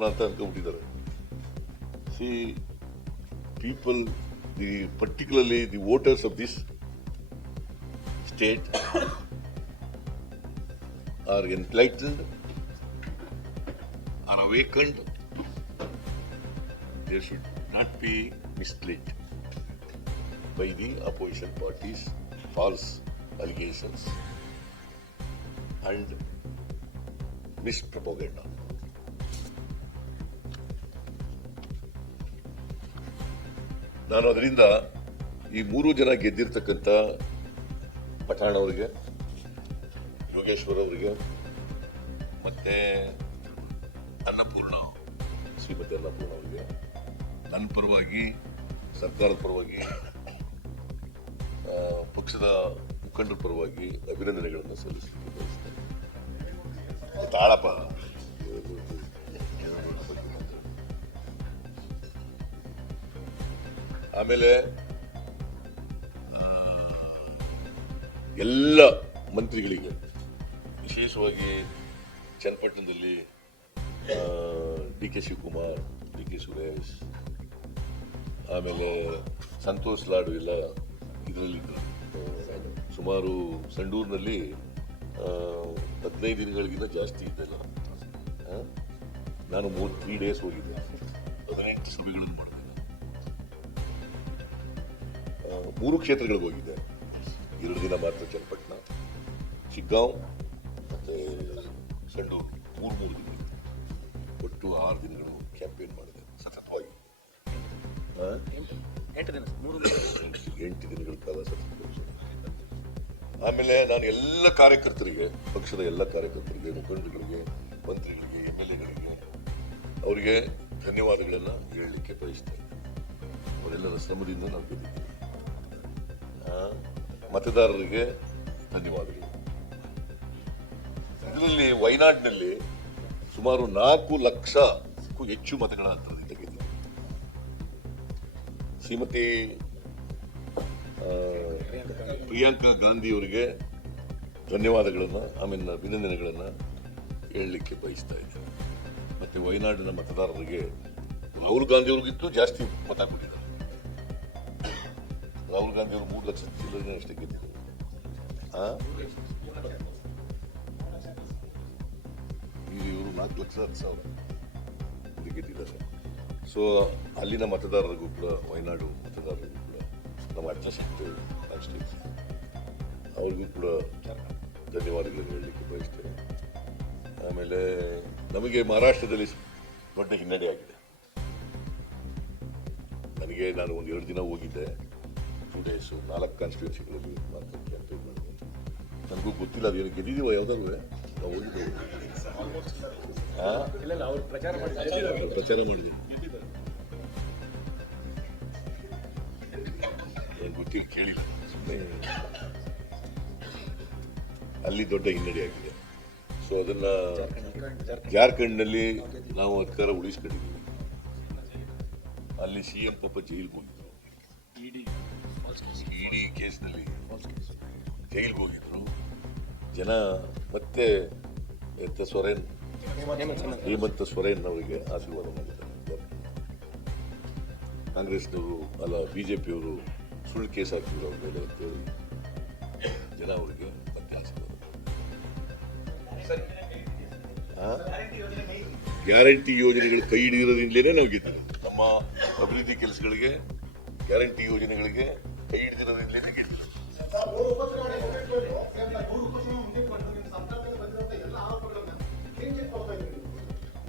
ಅವ್ರನ್ನ ಅಂತ ಅನ್ಕೊಂಡ್ಬಿಟ್ಟಿದ್ದಾರೆ. See people, particularly the voters of this state are enlightened, are awakened. They should not be misled by the opposition parties' false allegations and mispropaganda. ನಾನು ಅದರಿಂದ ಈ 3 ಜನ ಗೆದ್ದಿರ್ತಕ್ಕಂಥ ಪಠಾಣ್ ಅವರಿಗೆ, ಯೋಗೇಶ್ವರ್ ಅವರಿಗೆ, ಮತ್ತೆ ಶ್ರೀಮತಿ ಅನ್ನಪೂರ್ಣ ಅವರಿಗೆ ನನ್ನ ಪರವಾಗಿ, ಸರ್ಕಾರದ ಪರವಾಗಿ, ಪಕ್ಷದ ಮುಖಂಡರ ಪರವಾಗಿ ಅಭಿನಂದನೆಗಳನ್ನು ಸಲ್ಲಿಸಲಿಕ್ಕೆ ಬಯಸ್ತೇನೆ. ತಾಳಪ್ಪ ಆಮೇಲೆ ಎಲ್ಲ ಮಂತ್ರಿಗಳಿಗೆ, ವಿಶೇಷವಾಗಿ ಚನ್ನಪಟ್ಟಣದಲ್ಲಿ D K Shivakumar, D K Suresh, ಆಮೇಲೆ ಸಂತೋಷ್ ಲಾಡು ಎಲ್ಲ ಇದರಲ್ಲಿ ಸುಮಾರು ಸಂಡೂರಿನಲ್ಲಿ 15 ದಿನಗಳಿಗಿಂತ ಜಾಸ್ತಿ ಇದ್ದಲ್ಲ. ನಾನು 3 ಡೇಸ್ ಹೋಗಿದ್ದೆ, 18 ಸಭೆಗಳನ್ನು ಮಾಡಿದೆ. 3 ಕ್ಷೇತ್ರಗಳಿಗೆ ಹೋಗಿದ್ದೆ. 2 ದಿನ ಮಾತ್ರ ಚನ್ನಪಟ್ಟಣ, ಶಿಗ್ಗಾಂವ್ ಮತ್ತೆ ಸಂಡೂರು, 3 ದಿನ, ಒಟ್ಟು 6 ದಿನಗಳು ಕ್ಯಾಂಪೇನ್ ಮಾಡಿದೆ ಸತತವಾಗಿ. 8 ದಿನಗಳ ಕಾಲ ಸತತವಾಗಿ. ಆಮೇಲೆ ನಾನು ಎಲ್ಲ ಕಾರ್ಯಕರ್ತರಿಗೆ, ಪಕ್ಷದ ಎಲ್ಲ ಕಾರ್ಯಕರ್ತರಿಗೆ, ಮುಖಂಡರುಗಳಿಗೆ, ಮಂತ್ರಿಗಳಿಗೆ, MLAಗಳಿಗೆ ಅವರಿಗೆ ಧನ್ಯವಾದಗಳನ್ನು ಹೇಳಲಿಕ್ಕೆ ಬಯಸ್ತೇನೆ. ಅವರೆಲ್ಲರ ಶ್ರಮದಿಂದ ನಾವು ಗೆದ್ದಿದ್ದೇವೆ. ಮತದಾರರಿಗೆ ಧನ್ಯವಾದಗಳು. ಇದರಲ್ಲಿ ವಯನಾಡಿನಲ್ಲಿ ಸುಮಾರು 4 ಲಕ್ಷಕ್ಕೂ ಹೆಚ್ಚು ಮತಗಳ ಅಂತರದಿಂದ ಗೆದ್ದಿದೆ. ಶ್ರೀಮತಿ ಪ್ರಿಯಾಂಕಾ ಗಾಂಧಿ ಅವರಿಗೆ ಧನ್ಯವಾದಗಳನ್ನು, ಆಮೇಲೆ ಅಭಿನಂದನೆಗಳನ್ನು ಹೇಳಲಿಕ್ಕೆ ಬಯಸ್ತಾ ಇದ್ದೇನೆ. ಮತ್ತೆ ವಯನಾಡಿನ ಮತದಾರರಿಗೆ ರಾಹುಲ್ ಗಾಂಧಿ ಅವ್ರಿಗಿಂತೂ ಜಾಸ್ತಿ ಮತ ಕೊಟ್ಟಿದ್ದಾರೆ. ರಾಹುಲ್ ಗಾಂಧಿ ಅವರು 3 ಲಕ್ಷ ಚಿಲ್ಲರೆ ಅಷ್ಟೇ ಗೆದ್ದಿದ್ದಾರೆ. ಇವರು 4,10,000 ಗೆದ್ದಿದ್ದಾರೆ. ಸೊ ಅಲ್ಲಿನ ಮತದಾರರಿಗೂ ಕೂಡ, ವಯನಾಡು ಮತದಾರರಿಗೂ ಕೂಡ, ನಮ್ಮ ಅಡ್ಜಸೆಂಟ್ ಕಾನ್ಸ್ಟಿಟ್ಯೂನ್ಸಿ ಅವ್ರಿಗೂ ಕೂಡ ಧನ್ಯವಾದಗಳನ್ನು ಹೇಳಲಿಕ್ಕೆ ಬಯಸ್ತೇನೆ. ಆಮೇಲೆ ನಮಗೆ ಮಹಾರಾಷ್ಟ್ರದಲ್ಲಿ ದೊಡ್ಡ ಹಿನ್ನಡೆ ಆಗಿದೆ. ನಾನು 1-2 ದಿನ ಹೋಗಿದ್ದೆ, 2 ಡೇಸು, 4 ಕಾನ್ಸ್ಟಿಟ್ಯೂನ್ಸಿಗಳಲ್ಲಿ ಮಾತ್ರ ಕ್ಯಾಂಪೇನ್ ಮಾಡಿದೆ. ನನಗೂ ಗೊತ್ತಿಲ್ಲ ಅದೇನು ಗೆದ್ದಿದ್ದೀವ ಯಾವ್ದಾದ್ರು. ನಾವು ಹೋಗಿದ್ದೇವೆ, ಪ್ರಚಾರ ಮಾಡಿದ್ದೀವಿ. ಏನು ಗೊತ್ತಿಲ್ಲ, ಕೇಳಿಲ್ಲ, ಸುಮ್ಮನೆ ಅಲ್ಲಿ ದೊಡ್ಡ ಹಿನ್ನಡೆ ಆಗಿದೆ. ಸೊ ಅದನ್ನ ಜಾರ್ಖಂಡ್ನಲ್ಲಿ ನಾವು ಅಧಿಕಾರ ಉಳಿಸ್ಕೊಂಡಿದ್ದೀವಿ. ಅಲ್ಲಿ CM ಪಾಪ ಜೈಲಿಗೆ ಹೋಗಿದ್ರು, ಇಡಿ ಕೇಸ್ನಲ್ಲಿ ಜೈಲಿಗೆ ಹೋಗಿದ್ರು. ಜನ ಮತ್ತೆ ಹೇಮಂತ್ ಸೊರೇನ್ ಅವರಿಗೆ ಆಶೀರ್ವಾದ ಮಾಡಿದ್ದಾರೆ. ಕಾಂಗ್ರೆಸ್ನವರು ಅಲ್ಲ, BJPಯವರು ಸುಳ್ಳು ಕೇಸ್ ಹಾಕಿದ್ರು ಅವ್ರ ಮೇಲೆ ಅಂತೇಳಿ ಜನ ಅವರಿಗೆ ಮತ್ತೆ ಆಶೀರ್ವಾದ. ಗ್ಯಾರಂಟಿ ಯೋಜನೆಗಳು ಕೈ ಹಿಡಿದಿರೋದ್ರಿಂದಲೇ ನಾವು ಗೆದ್ದಿದ್ದೀವಿ. ನಮ್ಮ ಅಭಿವೃದ್ಧಿ ಕೆಲಸಗಳಿಗೆ, ಗ್ಯಾರಂಟಿ ಯೋಜನೆಗಳಿಗೆ ಕೈ ಹಿಡಿದಿರೋದ್ರಿಂದಲೇ ಗೆದ್ದಿದ್ದೀವಿ.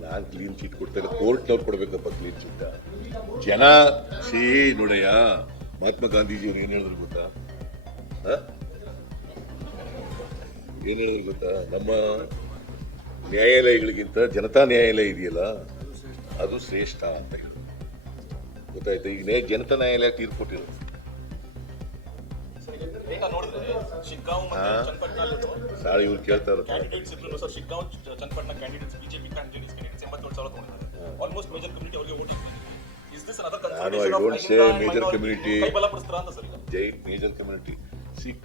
ನಾನು ಕ್ಲೀನ್ ಚಿಟ್ ಕೊಡ್ತಾ ಇಲ್ಲ, ಕೋರ್ಟ್ನವ್ರು ಕೊಡ್ಬೇಕಪ್ಪ ಕ್ಲೀನ್ ಚಿಟ್. ಜನ ನೋಡಯ್ಯ, ಮಹಾತ್ಮ ಗಾಂಧೀಜಿಯವರು ಏನ್ ಹೇಳಿದ್ರು ಗೊತ್ತಾ? ನಮ್ಮ ನ್ಯಾಯಾಲಯಗಳಿಗಿಂತ ಜನತಾ ನ್ಯಾಯಾಲಯ ಇದೆಯಲ್ಲ, ಅದು ಶ್ರೇಷ್ಠ ಅಂತ ಹೇಳಿದ್ರು. ಗೊತ್ತಾಯ್ತಾ? ಈಗ ಜನತಾ ನ್ಯಾಯಾಲಯ ತೀರ್ಪು ಕೊಟ್ಟಿರೋದು. ಸಾರಿ, ಇವ್ರು ಕೇಳ್ತಾ ಇರೋದು major community. Major community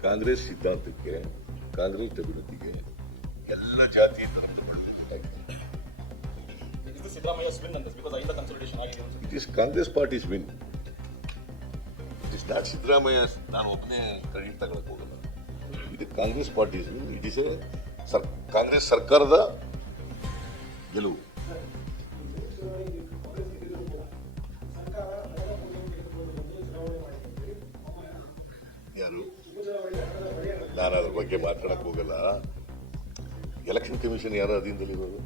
Congress ಸಿದ್ಧಾಂತಕ್ಕೆ, ಕಾಂಗ್ರೆಸ್ ಅಭಿವೃದ್ಧಿಗೆ ಎಲ್ಲ ಜಾತಿ ಧರ್ಮದ Siddharamaya's win on this because Ayala consolidation ಆಗಿದೆ ಅನ್ಸುತ್ತೆ. It is Congress party's win. It is not Siddaramaya. ನಾನು ಒಬ್ಬನೇ ಕ್ರೆಡಿಟ್ ತಗೊಳಕ್ ಹೋಗಲ್ಲ. ಇದು Congress parties win. It is A Congress ಸರ್ಕಾರದ ಗೆಲುವು. ಯಾರು? ನಾನು ಅದ್ರ ಬಗ್ಗೆ ಮಾತಾಡಕ್ ಹೋಗಲ್ಲ. ಎಲೆಕ್ಷನ್ ಕಮಿಷನ್ ಯಾರ ಅಧೀನದಲ್ಲಿರೋದು?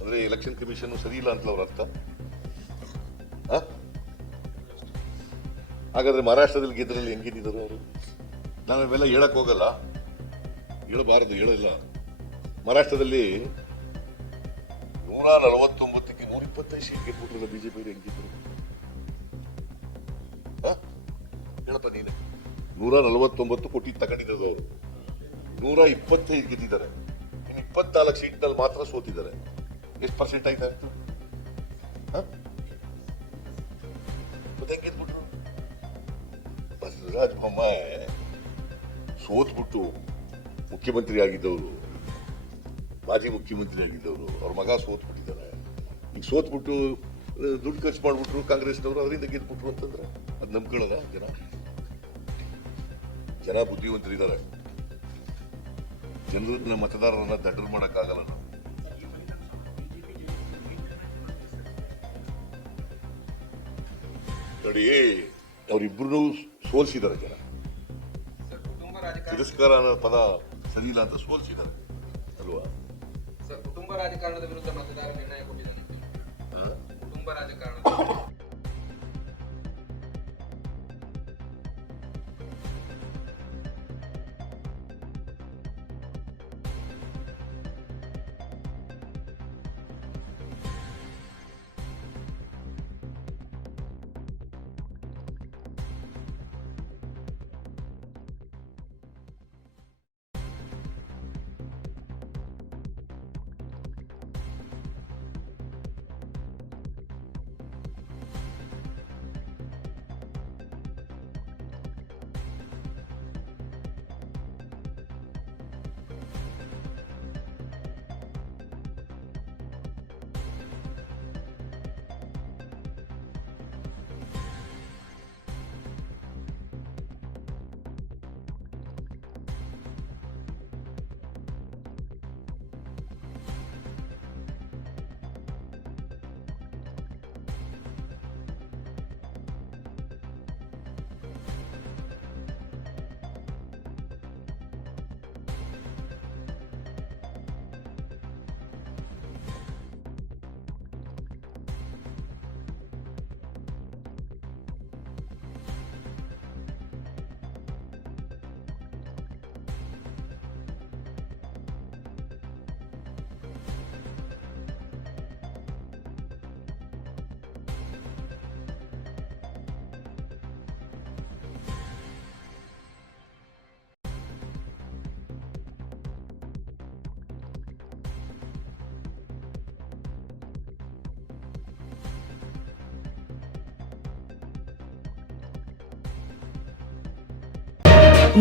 ಅಂದ್ರೆ ಎಲೆಕ್ಷನ್ ಕಮಿಷನ್ ಸರಿ ಇಲ್ಲ ಅಂತ ಅವ್ರ ಅರ್ಥ. ಹಾಗಾದ್ರೆ ಮಹಾರಾಷ್ಟ್ರದಲ್ಲಿ ಗೆದ್ರಲ್ಲಿ ಹೆಂಗ್ ಗೆದ್ದಿದ್ದಾರೆ ಅವರು? ನಾನು ಇವೆಲ್ಲ ಹೇಳಕ್ ಹೋಗಲ್ಲ, ಹೇಳಬಾರದು, ಹೇಳಲ್ಲ. ಮಹಾರಾಷ್ಟ್ರದಲ್ಲಿ 149ಕ್ಕೆ 125 ಸೀಟ್ ಗೆದ್ಬಿಟ್ರಲ್ಲ ಬಿಜೆಪಿ ಹೆಂಗಿದ್ರು? ಹೇಳಪ್ಪ ನೀನೆ. 149 ಕೋಟಿ ತಗೊಂಡಿರೋದು ಅವರು, 125 ಗೆದ್ದಿದ್ದಾರೆ. ಇನ್ನು 24 ಸೀಟ್ನಲ್ಲಿ ಮಾತ್ರ ಸೋತಿದ್ದಾರೆ. ಎಷ್ಟು ಪರ್ಸೆಂಟ್ ಆಯ್ತಾಯ್ತು? ಮತ್ತೆ ಹೆಂಗ್ ಗೆದ್ಬಿಟ್ರು? ಬಸವರಾಜ ಬೊಮ್ಮಾಯಿ ಸೋತ್ಬಿಟ್ಟು ಮುಖ್ಯಮಂತ್ರಿ ಆಗಿದ್ದವರು, ಮಾಜಿ ಮುಖ್ಯಮಂತ್ರಿ ಆಗಿದ್ದವರು, ಅವ್ರ ಮಗ ಸೋತ್ಬಿಟ್ಟಿದ್ದಾರೆ. ಈಗ ಸೋತ್ಬಿಟ್ಟು ದುಡ್ಡು ಖರ್ಚು ಮಾಡ್ಬಿಟ್ರು ಕಾಂಗ್ರೆಸ್ನವರು, ಅದರಿಂದ ಗೆದ್ಬಿಟ್ರು ಅಂತಂದ್ರೆ ಅದು ನಂಬ್ಕೊಳ್ಳೋದ ಜನ? ಜನ ಬುದ್ಧಿವಂತರಿದ್ದಾರೆ. ಜನರನ್ನ ಮತದಾರರನ್ನ ದಡ್ಡರು ಮಾಡಕ್ಕಾಗಲ್ಲ ನಾವು. ನೋಡಿ, ಅವರಿಬ್ರು ಸೋಲ್ಸಿದ್ದಾರೆ ಜನ. ತಿರಸ್ಕಾರ ಅನ್ನೋ ಪದ ಸರಿ ಇಲ್ಲ ಅಂತ ಸೋಲ್ಸಿದ್ದಾರೆ ಅಲ್ವಾ? ಸರ್, ಕುಟುಂಬ ರಾಜಕಾರಣದ ವಿರುದ್ಧ ಮತದಾರ ನಿರ್ಣಯ ಕೊಟ್ಟಿದ್ದಾನೆ. ಕುಟುಂಬ ರಾಜಕಾರಣ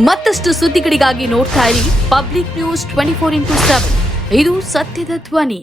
ಮತ್ತಷ್ಟು ಸುದ್ದಿಗಳಿಗಾಗಿ ನೋಡ್ತಾ ಇರಿ ಪಬ್ಲಿಕ್ ನ್ಯೂಸ್ 24x7. ಇದು ಸತ್ಯದ ಧ್ವನಿ.